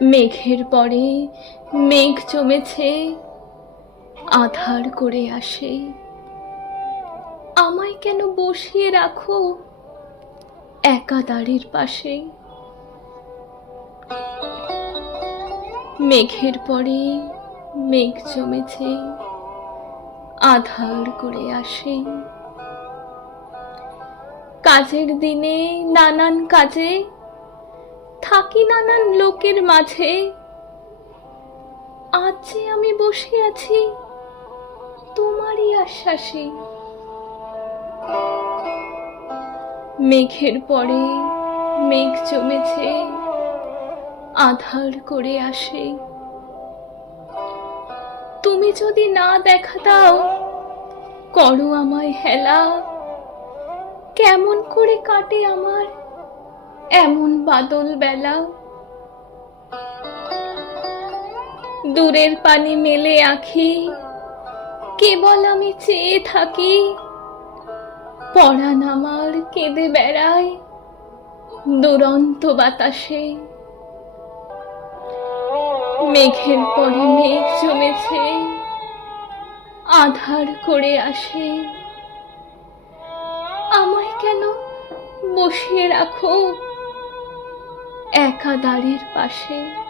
মেঘের পরে মেঘ জমেছে, আধার করে আসে। আমায় কেন বসিয়ে রাখো একা দাঁড়ির পাশে? মেঘের পরে মেঘ জমেছে, আধার করে আসে। কাজের দিনে নানান কাজে থাকি নানান লোকের মাঝে। আজ যে আমি বসে আছি, তোমারই আশ্বাসে। মেঘের পরে মেঘ জমেছে, আধার করে আসে। তুমি যদি না দেখা দাও, করো আমায় হেলা। কেমন করে কাটে আমার এমন বাদল বেলা। দূরের পানি মেলে আঁখি, কেবল আমি চেয়ে থাকি। পরাণ আমার কেঁদে বেড়ায় দুরন্ত বাতাসে। মেঘের পরে মেঘ জমেছে, আধার করে আসে। আমায় কেন বসিয়ে রাখো? একা দাঁড়ির পাশে